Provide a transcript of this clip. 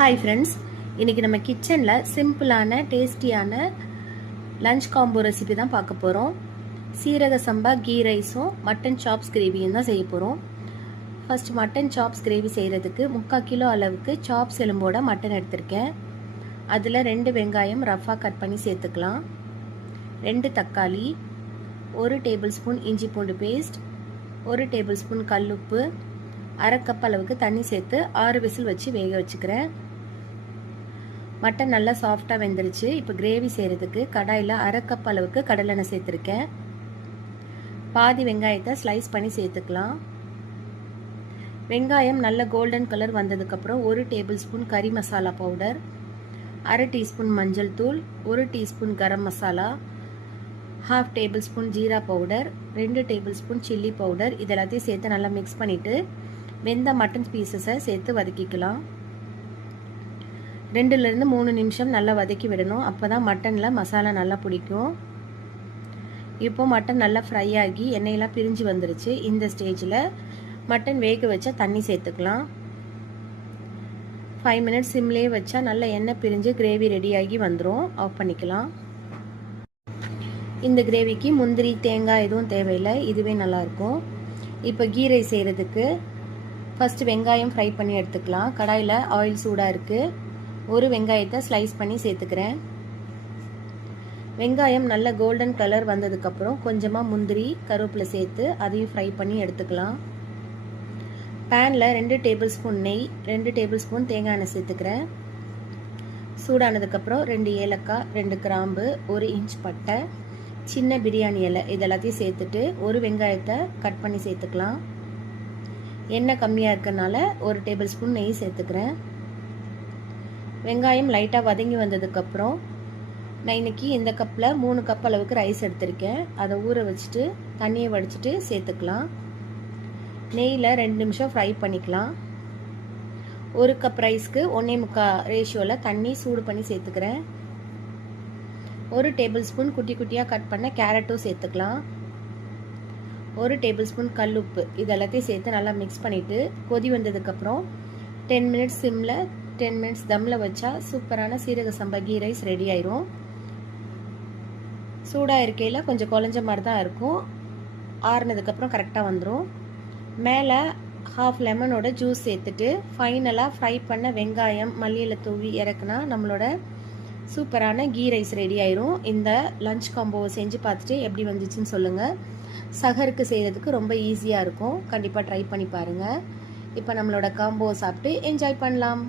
Hi friends, இன்றைக்கி நம்ம கிச்சனில் சிம்பிளான டேஸ்டியான லஞ்ச் காம்போ ரெசிபி தான் பார்க்க போகிறோம். சீரக சம்பா கீ ரைஸும் மட்டன் சாப்ஸ் கிரேவியும் தான் செய்ய போகிறோம். ஃபர்ஸ்ட் மட்டன் சாப்ஸ் கிரேவி செய்கிறதுக்கு 3/4 கிலோ அளவுக்கு சாப்ஸ் எலும்போட மட்டன் எடுத்திருக்கேன். அதில் 2 வெங்காயம் ரஃபாக கட் பண்ணி சேர்த்துக்கலாம். 2 தக்காளி, 1 டேபிள் ஸ்பூன் இஞ்சி பூண்டு பேஸ்ட், 1 டேபிள் ஸ்பூன் கல்லுப்பு, 1/2 கப் அளவுக்கு தண்ணி சேர்த்து 6 விசில் வச்சு வேக வச்சுக்கிறேன். மட்டன் நல்லா சாஃப்டாக வெந்துருச்சு. இப்போ கிரேவி செய்கிறதுக்கு கடாயில் 1/2 கப் அளவுக்கு கடலெண்ணெய் சேர்த்துருக்கேன். பாதி வெங்காயத்தை ஸ்லைஸ் பண்ணி சேர்த்துக்கலாம். வெங்காயம் நல்ல கோல்டன் கலர் வந்ததுக்கப்புறம் 1 டேபிள் ஸ்பூன் கறி மசாலா பவுடர், 1/2 டீஸ்பூன் மஞ்சள் தூள், 1 teaspoon garam masala, 1/2 tablespoon jeera powder, 2 tablespoon chilli powder, இதெல்லாத்தையும் சேர்த்து நல்லா மிக்ஸ் பண்ணிவிட்டு வெந்த மட்டன் பீசஸை சேர்த்து வதக்கிக்கலாம். 2லேருந்து 3 நிமிஷம் நல்லா வதக்கி விடணும். அப்போ தான் மட்டனில் மசாலா நல்லா பிடிக்கும். இப்போ மட்டன் நல்லா ஃப்ரை ஆகி எண்ணெயெல்லாம் பிரிஞ்சு வந்துருச்சு. இந்த ஸ்டேஜில் மட்டன் வேக வச்சா தண்ணி சேர்த்துக்கலாம். 5 மினிட்ஸ் சிம்லேயே வச்சா நல்லா எண்ணெய் பிரிஞ்சு கிரேவி ரெடியாகி வந்துடும். ஆஃப் பண்ணிக்கலாம். இந்த கிரேவிக்கு முந்திரி தேங்காய் எதுவும் தேவையில்லை, இதுவே நல்லாயிருக்கும். இப்போ கீ ரைஸ் செய்கிறதுக்கு ஃபஸ்ட்டு வெங்காயம் ஃப்ரை பண்ணி எடுத்துக்கலாம். கடாயில் ஆயில் சூடாக இருக்குது. 1 வெங்காயத்தை ஸ்லைஸ் பண்ணி சேர்த்துக்கிறேன். வெங்காயம் நல்ல கோல்டன் கலர் வந்ததுக்கப்புறம் கொஞ்சமாக முந்திரி கருவேப்பிலை சேர்த்து அதையும் ஃப்ரை பண்ணி எடுத்துக்கலாம். பேனில் 2 டேபிள் ஸ்பூன் நெய், 2 டேபிள் ஸ்பூன் தேங்காய் எண்ணெய் சேர்த்துக்கிறேன். சூடானதுக்கப்புறம் 2 ஏலக்காய், 2 கிராம்பு, 1 இன்ச் பட்டை, சின்ன பிரியாணி இலை இதெல்லாத்தையும் சேர்த்துட்டு 1 வெங்காயத்தை கட் பண்ணி சேர்த்துக்கலாம். எண்ணெய் கம்மியாக இருக்கறனால 1 டேபிள் ஸ்பூன் நெய் சேர்த்துக்கிறேன். வெங்காயம் லைட்டாக வதங்கி வந்ததுக்கப்புறம் நான் இன்றைக்கி இந்த கப்பில் 3 கப் அளவுக்கு ரைஸ் எடுத்திருக்கேன். அதை ஊற வச்சுட்டு தண்ணியை வடிச்சிட்டு சேர்த்துக்கலாம். நெய்யில் 2 நிமிஷம் ஃப்ரை பண்ணிக்கலாம். 1 கப் ரைஸ்க்கு 1.25 ரேஷியோவில் தண்ணி சூடு பண்ணி சேர்த்துக்கிறேன். 1 டேபிள் ஸ்பூன் குட்டி குட்டியாக கட் பண்ண கேரட்டும் சேர்த்துக்கலாம். 1 டேபிள் ஸ்பூன் கல்லுப்பு இதெல்லாத்தையும் சேர்த்து நல்லா மிக்ஸ் பண்ணிவிட்டு கொதி வந்ததுக்கப்புறம் 10 மினிட்ஸ் சிம்மில் 10 மினிட்ஸ் தம்மில் வச்சா சூப்பரான சீரக சம்பா கீ ரைஸ் ரெடி ஆயிரும். சூடாக இருக்கையில் கொஞ்சம் குழஞ்ச மாதிரி தான் இருக்கும். ஆறுனதுக்கப்புறம் கரெக்டாக வந்துடும். மேலே 1/2 லெமனோட ஜூஸ் சேர்த்துட்டு ஃபைனலாக ஃப்ரை பண்ண வெங்காயம் மல்லியில் தூவி இறக்குனா நம்மளோட சூப்பரான கீ ரைஸ் ரெடி ஆயிரும். இந்த லஞ்ச் காம்போவை செஞ்சு பார்த்துட்டு எப்படி வந்துச்சுன்னு சொல்லுங்கள். சஹருக்கு செய்கிறதுக்கு ரொம்ப ஈஸியாக இருக்கும். கண்டிப்பாக ட்ரை பண்ணி பாருங்கள். இப்போ நம்மளோட காம்போவை சாப்பிட்டு என்ஜாய் பண்ணலாம்.